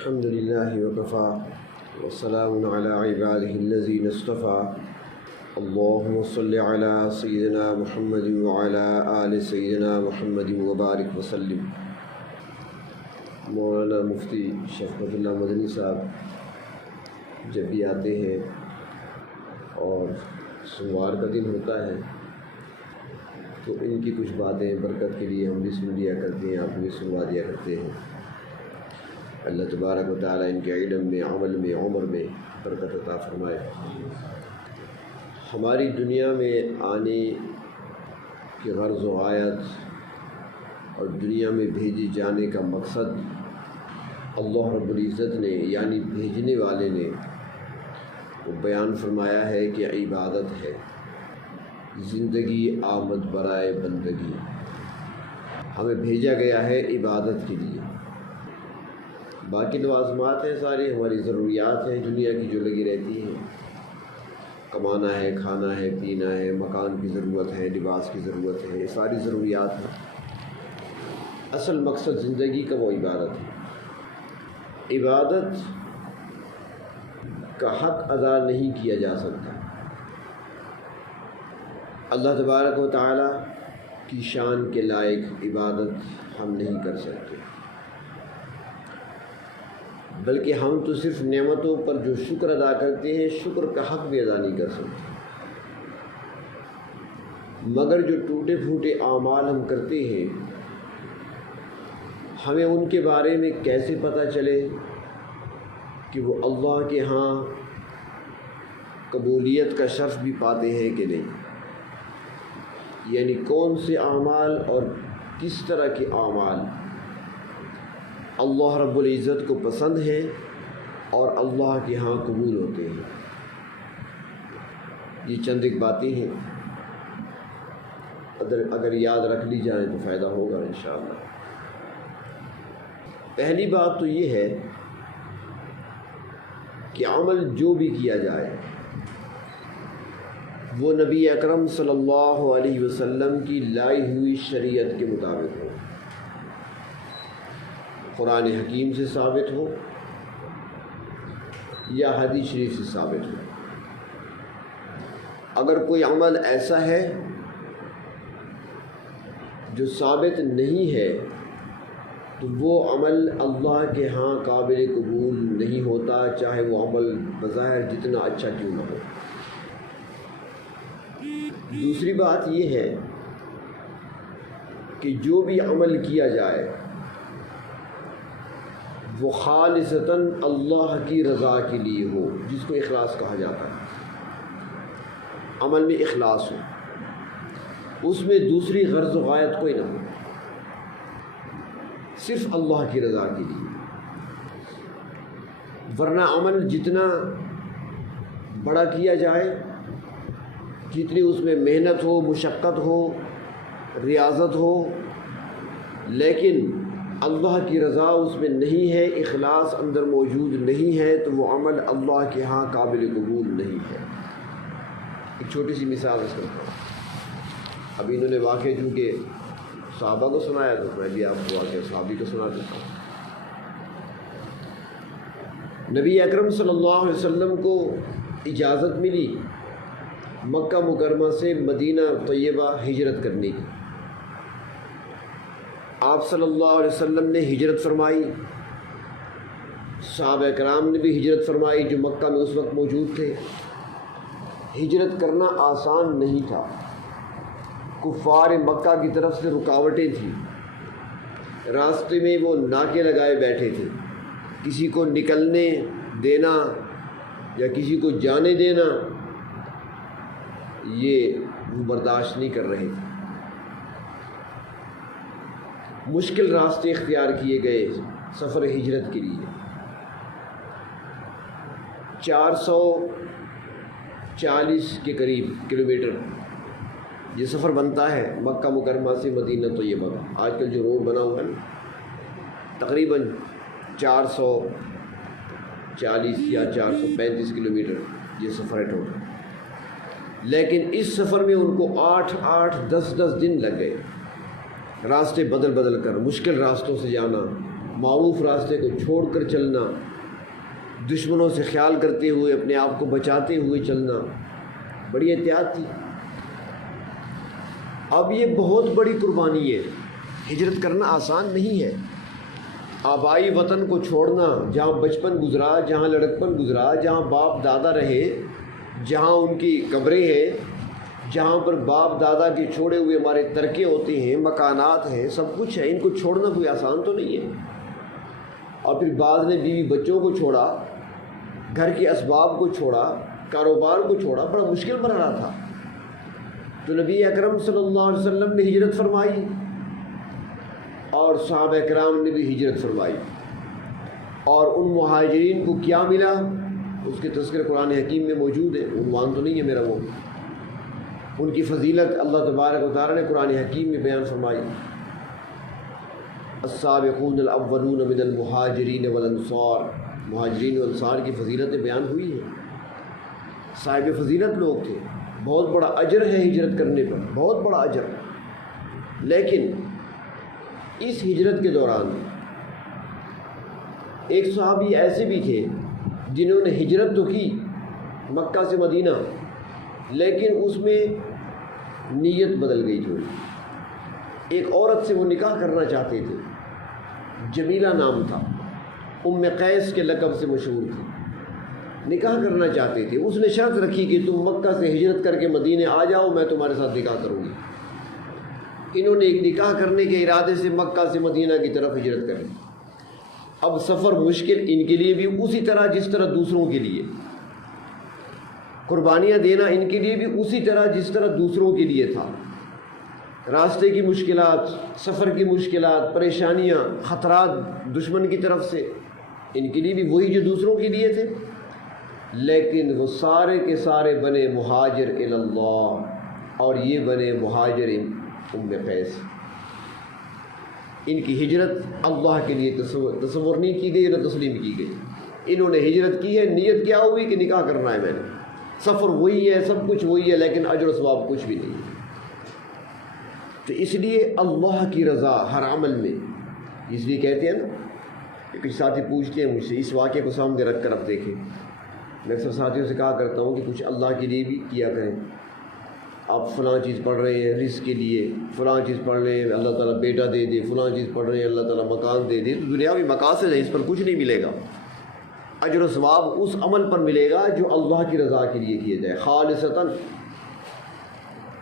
الحمد لله وكفى والسلام على عباده الذين اصطفى اللهم صل على سيدنا محمد وعلى آل سيدنا محمد وبارك وسلم۔ مولانا مفتی شفقت اللہ مدنی صاحب جب بھی آتے ہیں اور سوموار کا دن ہوتا ہے تو ان کی کچھ باتیں برکت کے لیے ہم بھی سن لیا کرتے ہیں، آپ بھی سنوا دیا کرتے ہیں۔ اللہ تبارک و تعالیٰ ان کے علم میں، عمل میں، عمر میں برکت عطا فرمائے۔ ہماری دنیا میں آنے کی غرض و غایت اور دنیا میں بھیجے جانے کا مقصد اللہ رب العزت نے یعنی بھیجنے والے نے وہ بیان فرمایا ہے کہ عبادت ہے، زندگی آمد برائے بندگی، ہمیں بھیجا گیا ہے عبادت کے لیے۔ باقی لوازمات ہیں، ساری ہماری ضروریات ہیں دنیا کی جو لگی رہتی ہیں، کمانا ہے، کھانا ہے، پینا ہے، مکان کی ضرورت ہے، لباس کی ضرورت ہے، یہ ساری ضروریات ہیں۔ اصل مقصد زندگی کا وہ عبادت ہے۔ عبادت کا حق ادا نہیں کیا جا سکتا۔ اللہ تبارک و تعالیٰ کی شان کے لائق عبادت ہم نہیں کر سکتے، بلکہ ہم تو صرف نعمتوں پر جو شکر ادا کرتے ہیں، شکر کا حق بھی ادا نہیں کر سکتے۔ مگر جو ٹوٹے پھوٹے اعمال ہم کرتے ہیں، ہمیں ان کے بارے میں کیسے پتہ چلے کہ وہ اللہ کے ہاں قبولیت کا شرف بھی پاتے ہیں کہ نہیں، یعنی کون سے اعمال اور کس طرح کے اعمال اللہ رب العزت کو پسند ہیں اور اللہ کے ہاں قبول ہوتے ہیں۔ یہ چند ایک باتیں ہیں، اگر یاد رکھ لی جائیں تو فائدہ ہوگا انشاءاللہ۔ پہلی بات تو یہ ہے کہ عمل جو بھی کیا جائے وہ نبی اکرم صلی اللہ علیہ وسلم کی لائی ہوئی شریعت کے مطابق ہو، قرآن حکیم سے ثابت ہو یا حدیث شریف سے ثابت ہو۔ اگر کوئی عمل ایسا ہے جو ثابت نہیں ہے تو وہ عمل اللہ کے ہاں قابل قبول نہیں ہوتا، چاہے وہ عمل بظاہر جتنا اچھا کیوں نہ ہو۔ دوسری بات یہ ہے کہ جو بھی عمل کیا جائے وہ خالصتاً اللہ کی رضا کے لیے ہو، جس کو اخلاص کہا جاتا ہے۔ عمل میں اخلاص ہو، اس میں دوسری غرض و غایت کوئی نہ ہو، صرف اللہ کی رضا کے لیے۔ ورنہ عمل جتنا بڑا کیا جائے، جتنی اس میں محنت ہو، مشقت ہو، ریاضت ہو، لیکن اللہ کی رضا اس میں نہیں ہے، اخلاص اندر موجود نہیں ہے، تو وہ عمل اللہ کے ہاں قابل قبول نہیں ہے۔ ایک چھوٹی سی مثال اس کا، اب انہوں نے واقعہ چونکہ صحابہ کو سنایا تو میں بھی آپ کو واقعہ صحابی کو سنا دیتا ہوں۔ نبی اکرم صلی اللہ علیہ وسلم کو اجازت ملی مکہ مکرمہ سے مدینہ طیبہ ہجرت کرنے کی۔ آپ صلی اللہ علیہ وسلم نے ہجرت فرمائی، صحابہ کرام نے بھی ہجرت فرمائی جو مکہ میں اس وقت موجود تھے۔ ہجرت کرنا آسان نہیں تھا، کفار مکہ کی طرف سے رکاوٹیں تھیں، راستے میں وہ ناکے لگائے بیٹھے تھے، کسی کو نکلنے دینا یا کسی کو جانے دینا یہ وہ برداشت نہیں کر رہے تھے۔ مشکل راستے اختیار کیے گئے سفر ہجرت کے لیے۔ 440 کے قریب کلومیٹر یہ سفر بنتا ہے مکہ مکرمہ سے مدینہ طیبہ کا۔ آج کل جو روڈ بنا ہوا ہے تقریباً 440 یا 435 کلومیٹر یہ سفر ہے ٹوٹل، لیکن اس سفر میں ان کو 8-10 دن لگ گئے، راستے بدل بدل کر، مشکل راستوں سے جانا، معروف راستے کو چھوڑ کر چلنا، دشمنوں سے خیال کرتے ہوئے اپنے آپ کو بچاتے ہوئے چلنا، بڑی احتیاط تھی۔ اب یہ بہت بڑی قربانی ہے، ہجرت کرنا آسان نہیں ہے۔ آبائی وطن کو چھوڑنا، جہاں بچپن گزرا، جہاں لڑکپن گزرا، جہاں باپ دادا رہے، جہاں ان کی قبریں ہیں، جہاں پر باپ دادا کے چھوڑے ہوئے ہمارے ترکے ہوتے ہیں، مکانات ہیں، سب کچھ ہے، ان کو چھوڑنا کوئی آسان تو نہیں ہے۔ اور پھر بعض نے بیوی بچوں کو چھوڑا، گھر کے اسباب کو چھوڑا، کاروبار کو چھوڑا، بڑا مشکل مرحلہ تھا۔ تو نبی اکرم صلی اللہ علیہ وسلم نے ہجرت فرمائی اور صحابہ کرام نے بھی ہجرت فرمائی، اور ان مہاجرین کو کیا ملا اس کے تذکر قرآن حکیم میں موجود ہے، عنوان تو نہیں ہے میرا وہ۔ ان کی فضیلت اللہ تبارک و تعالی نے قرآن حکیم میں بیان فرمائی۔ السابقون الاولون من المہاجرین والانصار، مہاجرین و انصار کی فضیلتیں بیان ہوئی ہیں، صاحب فضیلت لوگ تھے، بہت بڑا اجر ہے ہجرت کرنے پر، بہت بڑا اجر۔ لیکن اس ہجرت کے دوران ایک صحابی ایسے بھی تھے جنہوں نے ہجرت تو کی مکہ سے مدینہ، لیکن اس میں نیت بدل گئی تھوڑی۔ ایک عورت سے وہ نکاح کرنا چاہتے تھے، جمیلہ نام تھا، ام قیس کے لقب سے مشہور تھی، نکاح کرنا چاہتے تھے۔ اس نے شرط رکھی کہ تم مکہ سے ہجرت کر کے مدینے آ جاؤ، میں تمہارے ساتھ نکاح کروں گی۔ انہوں نے ایک نکاح کرنے کے ارادے سے مکہ سے مدینہ کی طرف ہجرت کر لی۔ اب سفر مشکل ان کے لیے بھی اسی طرح جس طرح دوسروں کے لیے، قربانیاں دینا ان کے لیے بھی اسی طرح جس طرح دوسروں کے لیے تھا۔ راستے کی مشکلات، سفر کی مشکلات، پریشانیاں، خطرات دشمن کی طرف سے، ان کے لیے بھی وہی جو دوسروں کے لیے تھے، لیکن وہ سارے کے سارے بنے مہاجر الی اللہ، اور یہ بنے مہاجر ام قیس۔ ان کی ہجرت اللہ کے لیے تصور نہیں کی گئی، نہ تسلیم کی گئی۔ انہوں نے ہجرت کی ہے، نیت کیا ہوئی کہ نکاح کرنا ہے میں نے، سفر وہی ہے، سب کچھ وہی ہے، لیکن اجر و ثواب کچھ بھی نہیں ہے۔ تو اس لیے اللہ کی رضا ہر عمل میں، اس لیے کہتے ہیں نا کہ کچھ ساتھی پوچھتے ہیں مجھ سے، اس واقعے کو سامنے رکھ کر اب دیکھیں، میں اکثر ساتھیوں سے کہا کرتا ہوں کہ کچھ اللہ کے لیے بھی کیا کریں۔ آپ فلاں چیز پڑھ رہے ہیں رزق کے لیے، فلاں چیز پڑھ رہے ہیں اللہ تعالیٰ بیٹا دے دے، فلاں چیز پڑھ رہے ہیں اللہ تعالیٰ مکان دے دے، تو دنیاوی مقاصد ہے، اس پر کچھ نہیں ملے گا۔ اجر و ثواب اس عمل پر ملے گا جو اللہ کی رضا کے لیے کیا جائے، خالصتاً،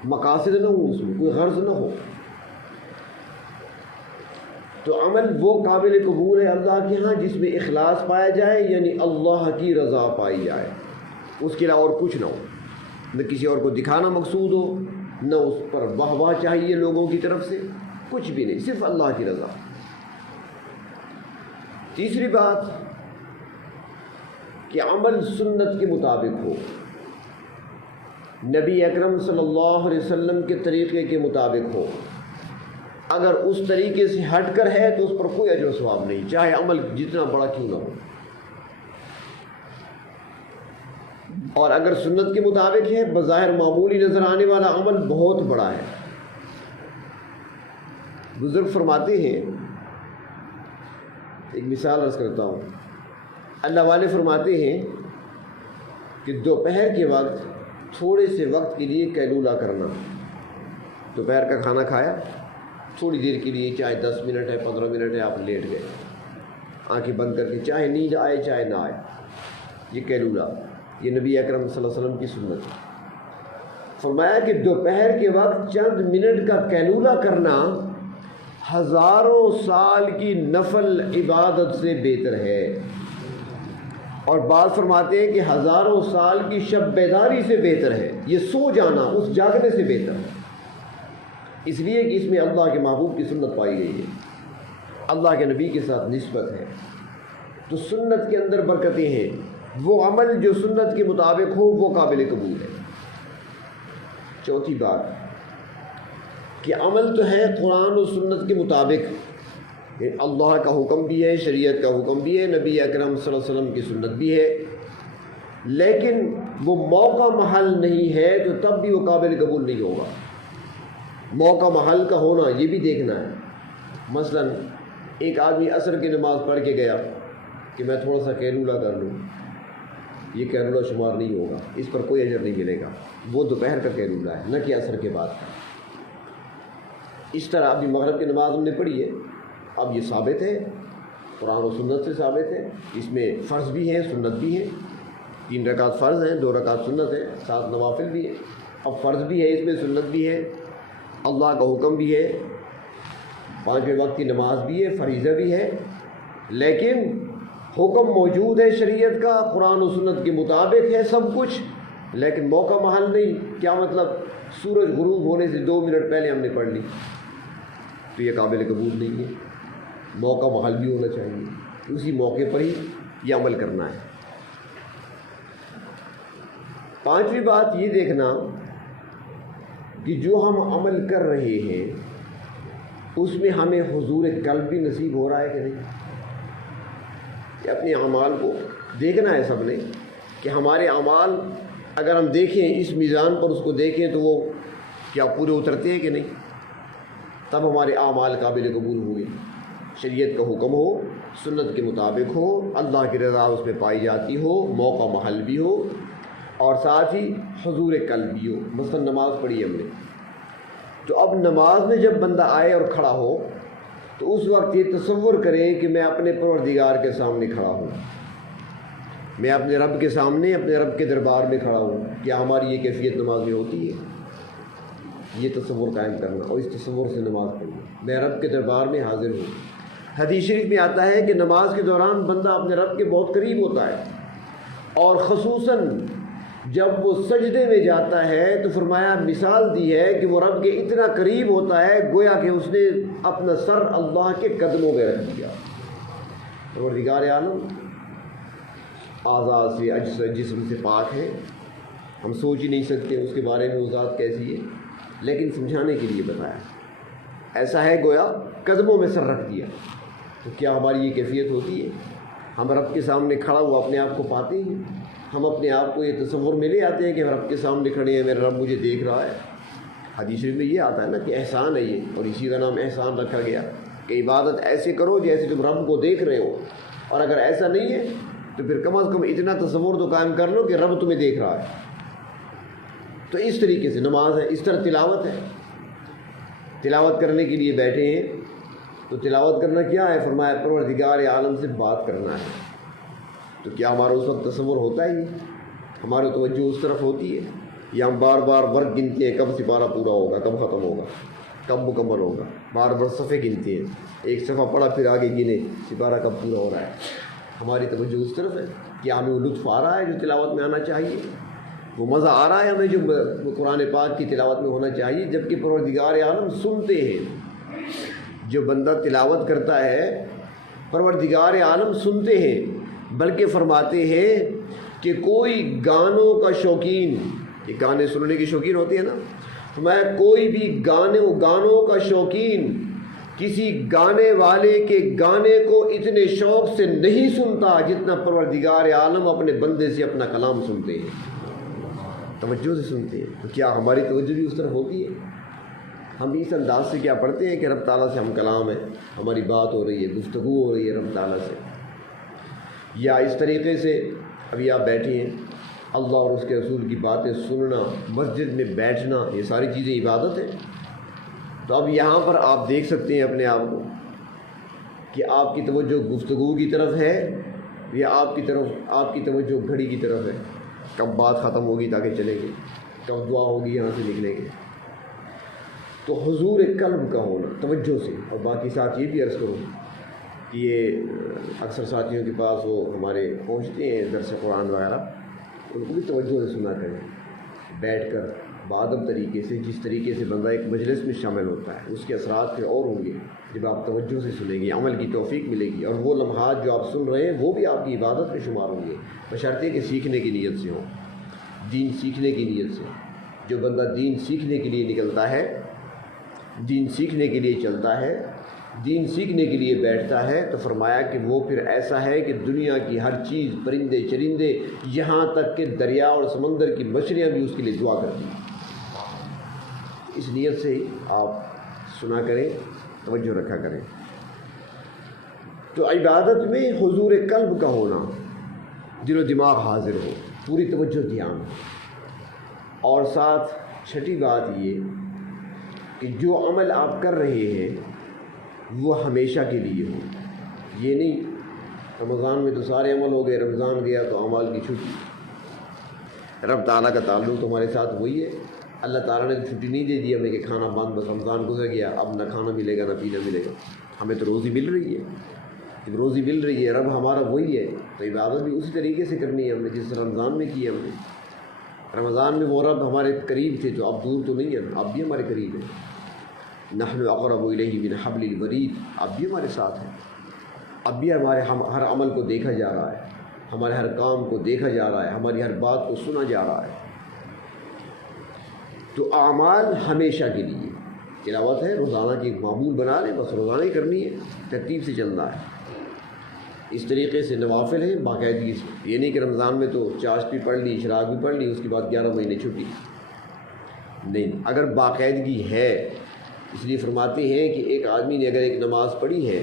مقاصد نہ ہو، اس میں کوئی غرض نہ ہو۔ تو عمل وہ قابل قبول ہے اللہ کے ہاں جس میں اخلاص پایا جائے، یعنی اللہ کی رضا پائی جائے، اس کے علاوہ اور کچھ نہ ہو، نہ کسی اور کو دکھانا مقصود ہو، نہ اس پر واہ واہ چاہیے لوگوں کی طرف سے، کچھ بھی نہیں، صرف اللہ کی رضا۔ تیسری بات کہ عمل سنت کے مطابق ہو، نبی اکرم صلی اللہ علیہ وسلم کے طریقے کے مطابق ہو۔ اگر اس طریقے سے ہٹ کر ہے تو اس پر کوئی اجر و ثواب نہیں، چاہے عمل جتنا بڑا کیوں نہ ہو۔ اور اگر سنت کے مطابق ہے، بظاہر معمولی نظر آنے والا عمل بہت بڑا ہے۔ بزرگ فرماتے ہیں، ایک مثال عرض کرتا ہوں، اللہ والے فرماتے ہیں کہ دوپہر کے وقت تھوڑے سے وقت کے لیے قیلولہ کرنا، دوپہر کا کھانا کھایا، تھوڑی دیر کے لیے، چاہے 10 منٹ ہے، 15 منٹ ہے، آپ لیٹ گئے آنکھیں بند کر کے، چاہے نیند آئے چاہے نہ آئے، یہ قیلولہ، یہ نبی اکرم صلی اللہ علیہ وسلم کی سنت ہے۔ فرمایا کہ دوپہر کے وقت چند منٹ کا قیلولہ کرنا ہزاروں سال کی نفل عبادت سے بہتر ہے، اور بعض فرماتے ہیں کہ ہزاروں سال کی شب بیداری سے بہتر ہے، یہ سو جانا اس جاگنے سے بہتر ہے، اس لیے کہ اس میں اللہ کے محبوب کی سنت پائی گئی ہے، اللہ کے نبی کے ساتھ نسبت ہے۔ تو سنت کے اندر برکتیں ہیں، وہ عمل جو سنت کے مطابق ہو وہ قابل قبول ہے۔ چوتھی بات کہ عمل تو ہے قرآن و سنت کے مطابق، اللہ کا حکم بھی ہے، شریعت کا حکم بھی ہے، نبی اکرم صلی اللہ علیہ وسلم کی سنت بھی ہے، لیکن وہ موقع محل نہیں ہے تو تب بھی وہ قابل قبول نہیں ہوگا۔ موقع محل کا ہونا یہ بھی دیکھنا ہے۔ مثلا ایک آدمی عصر کی نماز پڑھ کے گیا کہ میں تھوڑا سا قیلولہ کر لوں، یہ قیلولہ شمار نہیں ہوگا، اس پر کوئی اجر نہیں ملے گا، وہ دوپہر کا قیلولہ ہے، نہ کہ عصر کے بعد کا۔ اس طرح ابھی مغرب کی نماز ہم نے پڑھی ہے، اب یہ ثابت ہے، قرآن و سنت سے ثابت ہے، اس میں فرض بھی ہیں سنت بھی ہیں، 3 رکعت فرض ہیں، 2 رکعت سنت ہے، 7 نوافل بھی ہے۔ اب فرض بھی ہے، اس میں سنت بھی ہے، اللہ کا حکم بھی ہے، 5 وقت کی نماز بھی ہے، فریضہ بھی ہے، لیکن حکم موجود ہے شریعت کا، قرآن و سنت کے مطابق ہے سب کچھ، لیکن موقع محل نہیں۔ کیا مطلب؟ سورج غروب ہونے سے 2 منٹ پہلے ہم نے پڑھ لی، تو یہ قابل قبول نہیں ہے۔ موقع محل بھی ہونا چاہیے، اسی موقع پر ہی یہ عمل کرنا ہے۔ 5ویں بات یہ دیکھنا کہ جو ہم عمل کر رہے ہیں اس میں ہمیں حضور قلب بھی نصیب ہو رہا ہے کہ نہیں۔ کہ اپنے اعمال کو دیکھنا ہے سب نے، کہ ہمارے اعمال اگر ہم دیکھیں اس میزان پر اس کو دیکھیں تو وہ کیا پورے اترتے ہیں کہ نہیں، تب ہمارے اعمال قابل قبول ہوئے، شریعت کا حکم ہو، سنت کے مطابق ہو، اللہ کی رضا اس میں پائی جاتی ہو، موقع محل بھی ہو، اور ساتھ ہی حضور قلب بھی ہو۔ مثلا نماز پڑھی ہم نے، تو اب نماز میں جب بندہ آئے اور کھڑا ہو تو اس وقت یہ تصور کرے کہ میں اپنے پروردگار کے سامنے کھڑا ہوں، میں اپنے رب کے سامنے، اپنے رب کے دربار میں کھڑا ہوں۔ کیا ہماری یہ کیفیت نماز میں ہوتی ہے؟ یہ تصور قائم کرنا اور اس تصور سے نماز پڑھنا، میں رب کے دربار میں حاضر ہوں۔ حدیث شریف میں آتا ہے کہ نماز کے دوران بندہ اپنے رب کے بہت قریب ہوتا ہے، اور خصوصاً جب وہ سجدے میں جاتا ہے تو فرمایا، مثال دی ہے کہ وہ رب کے اتنا قریب ہوتا ہے گویا کہ اس نے اپنا سر اللہ کے قدموں میں رکھ دیا۔ پروردگار عالم اعضاء سے، اجزاء جسم سے پاک ہے، ہم سوچ ہی نہیں سکتے اس کے بارے میں وہ ذات کیسی ہے، لیکن سمجھانے کے لیے بتایا ایسا ہے گویا قدموں میں سر رکھ دیا۔ تو کیا ہماری یہ کیفیت ہوتی ہے؟ ہم رب کے سامنے کھڑا ہوا اپنے آپ کو پاتے ہیں؟ ہم اپنے آپ کو یہ تصور میں لے آتے ہیں کہ رب کے سامنے کھڑے ہیں، میرا رب مجھے دیکھ رہا ہے؟ حدیث میں یہ آتا ہے نا کہ احسان ہے یہ، اور اسی کا نام احسان رکھا گیا کہ عبادت ایسے کرو جیسے تم رب کو دیکھ رہے ہو، اور اگر ایسا نہیں ہے تو پھر کم از کم اتنا تصور تو قائم کر لو کہ رب تمہیں دیکھ رہا ہے۔ تو اس طریقے سے نماز ہے، اس طرح تلاوت ہے۔ تلاوت کرنے کے لیے بیٹھے ہیں تو تلاوت کرنا کیا ہے؟ فرمایا پروردگار عالم سے بات کرنا ہے۔ تو کیا ہمارا اس وقت تصور ہوتا ہے؟ ہماری توجہ اس طرف ہوتی ہے، یا ہم بار بار ورق گنتے ہیں کب سپارہ پورا ہوگا، کب ختم ہوگا، کب مکمل ہوگا، بار بار صفحے گنتے ہیں، ایک صفحہ پڑھا پھر آگے گنے سپارہ کب پورا ہو رہا ہے؟ ہماری توجہ اس طرف ہے؟ کیا ہمیں وہ لطف آ رہا ہے جو تلاوت میں آنا چاہیے؟ وہ مزہ آ رہا ہے ہمیں جو قرآن پاک کی تلاوت میں ہونا چاہیے؟ جبکہ پروردگار عالم سنتے ہیں، جو بندہ تلاوت کرتا ہے پروردگار عالم سنتے ہیں، بلکہ فرماتے ہیں کہ کوئی گانوں کا شوقین، یہ گانے سننے کے شوقین ہوتے ہیں نا، فرمایا کوئی بھی گانوں کا شوقین کسی گانے والے کے گانے کو اتنے شوق سے نہیں سنتا جتنا پروردگار عالم اپنے بندے سے اپنا کلام سنتے ہیں، توجہ سے سنتے ہیں۔ تو کیا ہماری توجہ بھی اس طرف ہوتی ہے؟ ہم اس انداز سے کیا پڑھتے ہیں کہ رب تعالیٰ سے ہم کلام ہے، ہماری بات ہو رہی ہے، گفتگو ہو رہی ہے رب تعالیٰ سے، یا اس طریقے سے ابھی آپ بیٹھے ہیں، اللہ اور اس کے رسول کی باتیں سننا، مسجد میں بیٹھنا، یہ ساری چیزیں عبادت ہیں۔ تو اب یہاں پر آپ دیکھ سکتے ہیں اپنے آپ کو کہ آپ کی توجہ گفتگو کی طرف ہے یا آپ کی توجہ گھڑی کی طرف ہے، کب بات ختم ہوگی تاکہ چلیں گے، کب دعا ہوگی یہاں سے نکلیں گے۔ تو حضور قلب کا ہونا توجہ سے، اور باقی ساتھ یہ بھی عرض کروں کہ یہ اکثر ساتھیوں کے پاس وہ ہمارے پہنچتے ہیں درس قرآن وغیرہ، ان کو بھی توجہ سے سنا کریں، بیٹھ کر بادب طریقے سے، جس طریقے سے بندہ ایک مجلس میں شامل ہوتا ہے اس کے اثرات پھر اور ہوں گے جب آپ توجہ سے سنیں گے، عمل کی توفیق ملے گی، اور وہ لمحات جو آپ سن رہے ہیں وہ بھی آپ کی عبادت میں شمار ہوں گے، بشرطے کہ سیکھنے کی نیت سے ہوں، دین سیکھنے کی نیت سے۔ جو بندہ دین سیکھنے کے لیے نکلتا ہے، دین سیکھنے کے لیے چلتا ہے، دین سیکھنے کے لیے بیٹھتا ہے، تو فرمایا کہ وہ پھر ایسا ہے کہ دنیا کی ہر چیز، پرندے چرندے، یہاں تک کہ دریا اور سمندر کی مچھلیاں بھی اس کے لیے دعا کرتی ہیں۔ اس نیت سے ہی آپ سنا کریں، توجہ رکھا کریں۔ تو عبادت میں حضور قلب کا ہونا، دل و دماغ حاضر ہو، پوری توجہ دھیان، اور ساتھ چھٹی بات یہ کہ جو عمل آپ کر رہے ہیں وہ ہمیشہ کے لیے ہو۔ یہ نہیں رمضان میں تو سارے عمل ہو گئے، رمضان گیا تو اعمال کی چھٹی۔ رب تعالیٰ کا تعلق تو ہمارے ساتھ وہی ہے، اللہ تعالیٰ نے تو چھٹی نہیں دے دی ہمیں کہ کھانا بند، بس رمضان گزر گیا اب نہ کھانا ملے گا نہ پینا ملے گا، ہمیں تو روزی مل رہی ہے۔ جب روزی مل رہی ہے، رب ہمارا وہی ہے، تو عبادت بھی اسی طریقے سے کرنی ہے ہم نے جس رمضان میں کی ہے ہم نے۔ رمضان میں وہ رب ہمارے قریب تھے تو اب دور تو نہیں ہے، اب بھی ہمارے قریب ہے۔ نحن اقرب الیہ من حبل الورید، اب بھی ہمارے ساتھ ہے، اب بھی ہمارے ہر عمل کو دیکھا جا رہا ہے، ہمارے ہر کام کو دیکھا جا رہا ہے، ہماری ہر بات کو سنا جا رہا ہے۔ تو اعمال ہمیشہ کے لیے، تلاوت ہے روزانہ کی معمول بنا لیں، بس روزانہ ہی کرنی ہے، ترتیب سے چلنا ہے۔ اس طریقے سے نوافل ہیں باقاعدگی سے، یہ نہیں کہ رمضان میں تو چاشت بھی پڑھ لی، اشراق بھی پڑھ لی، اس کے بعد 11 مہینے چھٹی، نہیں۔ اگر باقاعدگی ہے، اس لیے فرماتے ہیں کہ ایک آدمی نے اگر ایک نماز پڑھی ہے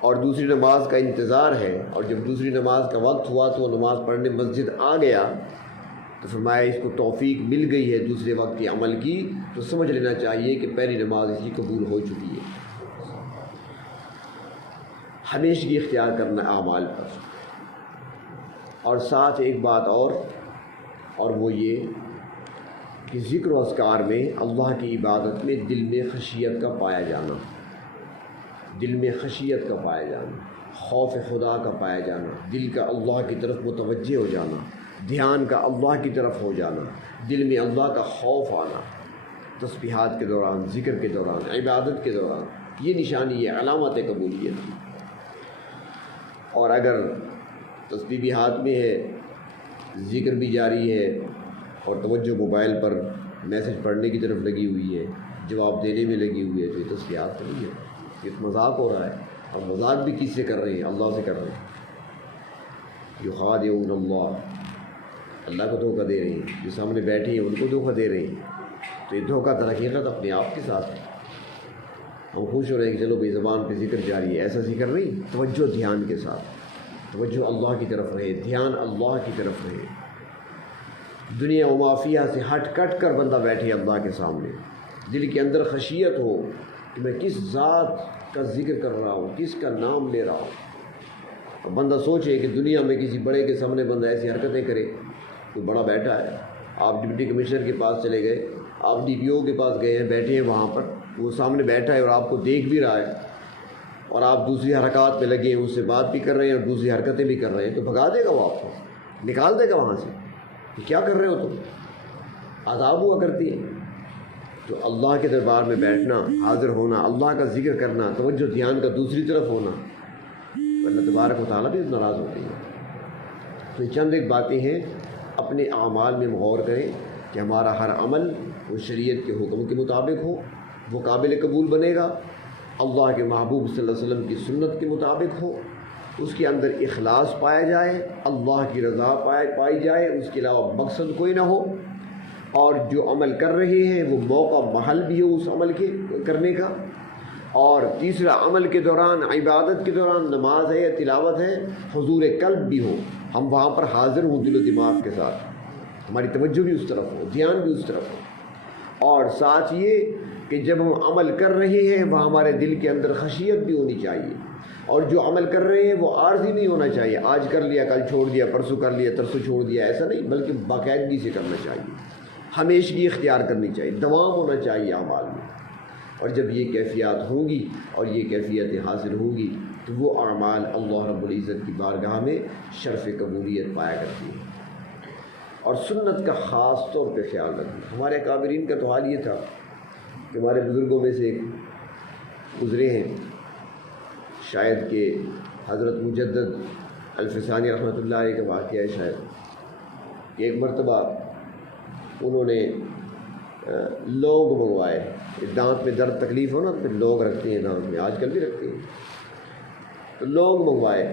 اور دوسری نماز کا انتظار ہے، اور جب دوسری نماز کا وقت ہوا تو وہ نماز پڑھنے مسجد آ گیا، تو فرمایا اس کو توفیق مل گئی ہے دوسرے وقت کے عمل کی، تو سمجھ لینا چاہیے کہ پہلی نماز اس کی قبول ہو چکی ہے۔ ہمیشگی اختیار کرنا اعمال پر۔ اور ساتھ ایک بات اور وہ یہ کہ ذکر و اذکار میں، اللہ کی عبادت میں دل میں خشیت کا پایا جانا، دل میں خشیت کا پایا جانا، خوف خدا کا پایا جانا، دل کا اللہ کی طرف متوجہ ہو جانا، دھیان کا اللہ کی طرف ہو جانا، دل میں اللہ کا خوف آنا، تسبیحات کے دوران، ذکر کے دوران، عبادت کے دوران، یہ نشانی ہے، علامت قبولیت کی۔ اور اگر تسبیح بھی ہاتھ میں ہے، ذکر بھی جاری ہے، اور توجہ موبائل پر میسج پڑھنے کی طرف لگی ہوئی ہے، جواب دینے میں لگی ہوئی ہے، تو یہ تسبیحات نہیں ہے، یہ مذاق ہو رہا ہے۔ اور مذاق بھی کس سے کر رہے ہیں؟ اللہ سے کر رہے ہیں۔ یخادعون اللہ کو دھوکہ دے رہے ہیں، جو سامنے بیٹھے ہیں ان کو دھوکہ دے رہے ہیں، تو یہ دھوکہ در حقیقت اپنے آپ کے ساتھ ہے۔ ہم خوش ہو رہے ہیں کہ چلو بھائی زبان پہ ذکر جاری ہے، ایسا ذکر نہیں، توجہ دھیان کے ساتھ، توجہ اللہ کی طرف رہے، دھیان اللہ کی طرف رہے، دنیا و مافیہ سے ہٹ کٹ کر بندہ بیٹھے اللہ کے سامنے، دل کے اندر خشیت ہو کہ میں کس ذات کا ذکر کر رہا ہوں، کس کا نام لے رہا ہوں۔ اور بندہ سوچے کہ دنیا میں کسی بڑے کے سامنے بندہ ایسی حرکتیں کرے، کوئی بڑا بیٹھا ہے، آپ ڈپٹی کمشنر کے پاس چلے گئے، آپ ڈی پی او کے پاس گئے ہیں، بیٹھے ہیں وہاں پر، وہ سامنے بیٹھا ہے اور آپ کو دیکھ بھی رہا ہے، اور آپ دوسری حرکات میں لگے ہیں، اس سے بات بھی کر رہے ہیں اور دوسری حرکتیں بھی کر رہے ہیں، تو بھگا دے گا وہ آپ کو، نکال دے گا وہاں سے کہ کیا کر رہے ہو تم، عذاب ہوا کرتی ہے۔ تو اللہ کے دربار میں بیٹھنا، حاضر ہونا، اللہ کا ذکر کرنا، توجہ دھیان کا دوسری طرف ہونا، اللہ تبارک و تعالیٰ بھی ناراض ہوتی ہے۔ تو یہ چند ایک باتیں ہیں، اپنے اعمال میں غور کریں کہ ہمارا ہر عمل وہ شریعت کے حکم کے مطابق ہو، وہ قابل قبول بنے گا، اللہ کے محبوب صلی اللہ علیہ وسلم کی سنت کے مطابق ہو، اس کے اندر اخلاص پایا جائے، اللہ کی رضا پائی جائے، اس کے علاوہ مقصد کوئی نہ ہو، اور جو عمل کر رہے ہیں وہ موقع محل بھی ہو اس عمل کے کرنے کا۔ اور تیسرا، عمل کے دوران، عبادت کے دوران، نماز ہے یا تلاوت ہے، حضور قلب بھی ہو، ہم وہاں پر حاضر ہوں دل و دماغ کے ساتھ، ہماری توجہ بھی اس طرف ہو، دھیان بھی اس طرف ہو، اور ساتھ یہ کہ جب ہم عمل کر رہے ہیں وہاں ہمارے دل کے اندر خشیت بھی ہونی چاہیے، اور جو عمل کر رہے ہیں وہ عارضی نہیں ہونا چاہیے، آج کر لیا کل چھوڑ دیا، پرسوں کر لیا ترسوں چھوڑ دیا، ایسا نہیں، بلکہ باقاعدگی سے کرنا چاہیے، ہمیشگی اختیار کرنی چاہیے، دوام ہونا چاہیے اعمال میں۔ اور جب یہ کیفیات ہوں گی اور یہ کیفیتیں حاصل ہوں گی تو وہ اعمال اللہ رب العزت کی بارگاہ میں شرف قبولیت پایا کرتی ہیں۔ اور سنت کا خاص طور پہ خیال رکھنا، ہمارے اکابرین کا تو حال یہ تھا کہ ہمارے بزرگوں میں سے ایک گزرے ہیں، شاید کہ حضرت مجدد الفسانی رحمۃ اللہ علیہ کا واقعہ ہے شاید، کہ ایک مرتبہ انہوں نے لونگ منگوائے، دانت میں درد تکلیف ہو نا تو پھر لونگ رکھتے ہیں دانت میں، آج کل بھی رکھتے ہیں، تو لونگ منگوائے۔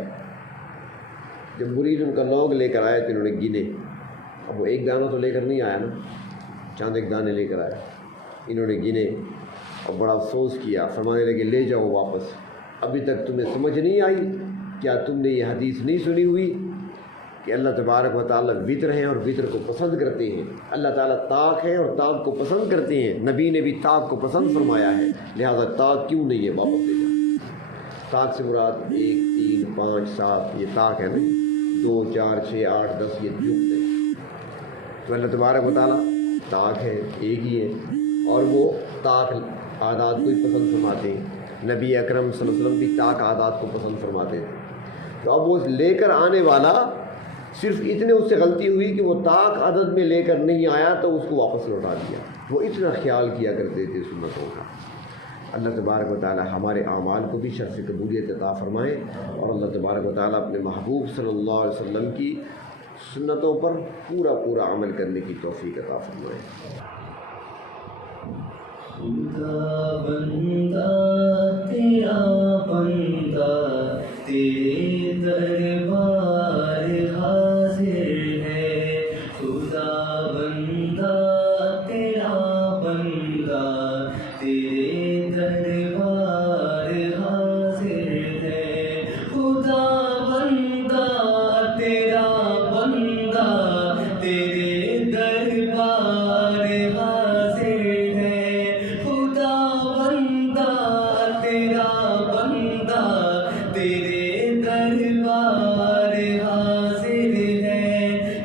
جب مرید ان کا لونگ لے کر آئے تو انہوں نے گنے، اب وہ ایک دانہ تو لے کر نہیں آیا نا، چاند ایک دانے لے کر آئے، انہوں نے گنے اور بڑا افسوس کیا، فرمانے لگے لے جاؤ واپس، ابھی تک تمہیں سمجھ نہیں آئی؟ کیا تم نے یہ حدیث نہیں سنی ہوئی کہ اللہ تبارک و تعالیٰ وطر ہیں اور وطر کو پسند کرتے ہیں؟ اللہ تعالیٰ طاق ہے اور طاق کو پسند کرتے ہیں، نبی نے بھی طاق کو پسند فرمایا ہے، لہذا طاق کیوں نہیں ہے واپس لے جا۔ طاق سے مراد 1 3 5 7 یہ طاق ہے نا، 2 4 6 8 10 یہ جفت ہے۔ تو اللہ تبارک و تعالیٰ طاق ہے، ایک ہی ہے، اور وہ طاق عادات کو ہی پسند فرماتے ہیں۔ نبی اکرم صلی اللہ علیہ وسلم بھی طاق عادات کو پسند فرماتے تھے۔ تو اب وہ لے کر آنے والا صرف اتنے اس سے غلطی ہوئی کہ وہ طاق عدد میں لے کر نہیں آیا تو اس کو واپس لوٹا دیا۔ وہ اتنا خیال کیا کرتے تھے سنتوں کا۔ اللہ تبارک و تعالی ہمارے اعمال کو بھی شرف قبولیت عطا فرمائے، اور اللہ تبارک و تعالی اپنے محبوب صلی اللہ علیہ وسلم کی سنتوں پر پورا عمل کرنے کی توفیق عطا فرمائے۔ خدا بندہ تیرا بندہ تیرے دربار حاضر ہے، خدا بندہ تیرا بندہ تیرے دربار حاضر ہے، خدا بندہ تیرا بندہ تیرے دربار حاضر ہے، خدا بندہ تیرا بندہ تیرے دربار حاضر ہے،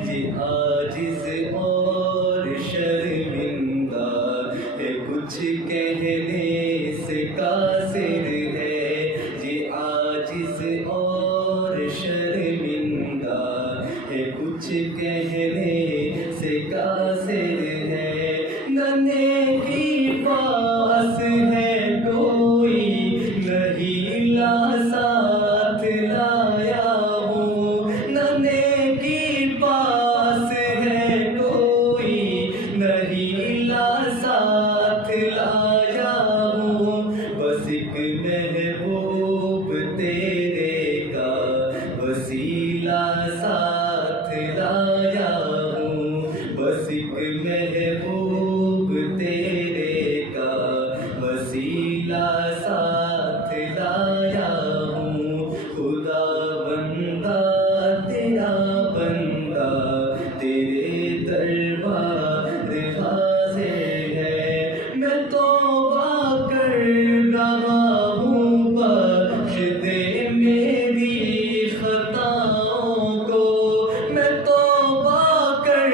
یہ عاجز اور شرمندہ ہے، کچھ کہنے سے قاصر ہے، یہ عاجز اور شرمندہ ہے، کچھ کہنے سے قاصر ہے، نہ نیکی پاس ہے کوئی نہیں لا ساتھ لایا ہوں، نہ نیکی پاس ہے کوئی نہیں لا ساتھ لایا ہوں، بس ایک محبوب تیرے کا وسیلہ ساتھ لایا ہوں، بس ایک محبوب تیرے کا وسیلہ ساتھ لایا ہوں، خدا بندہ تیرا بندہ تیرے دربار حاضر ہے، میں توبہ کر رہا ہوں، بخش دے میری خطاؤں کو، میں توبہ کر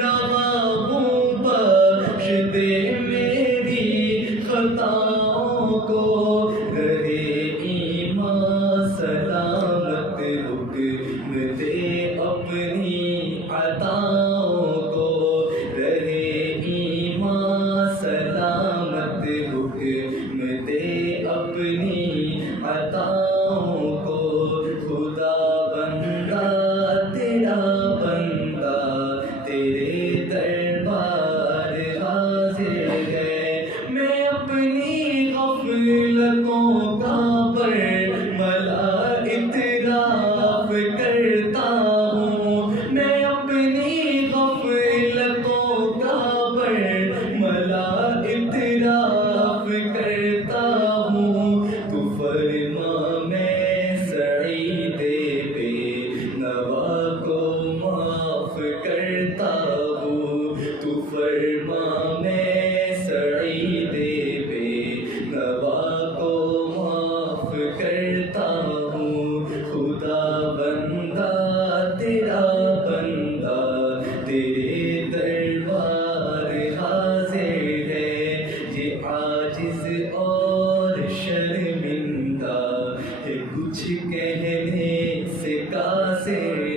رہا ہوں، بخش دے میری خطاؤں کو، رہے ایمان سلامت حکم دے اپنی عطاؤں کو، رہے ایمان سلامت حکم دے اپنی عطاؤں کو، خدا بندہ تیرا بندہ تیرے دربار حاضر ہے، میں اپنی غفلتوں کا برملا اعتراف کرتا ہوں، میں اپنی غفلتوں کا برملا اعتراف کرتا ہوں، تو فرما میں سعید بے نوا کو معاف کرتا ہوں، تو فرما میں سعید بے نوا کو معاف کرتا ہوں، خدا بندہ تیرا بندہ تیرے دربار حاضر ہے، یہ عاجز اور شرمندہ ہے، کچھ کہنے سے قاصر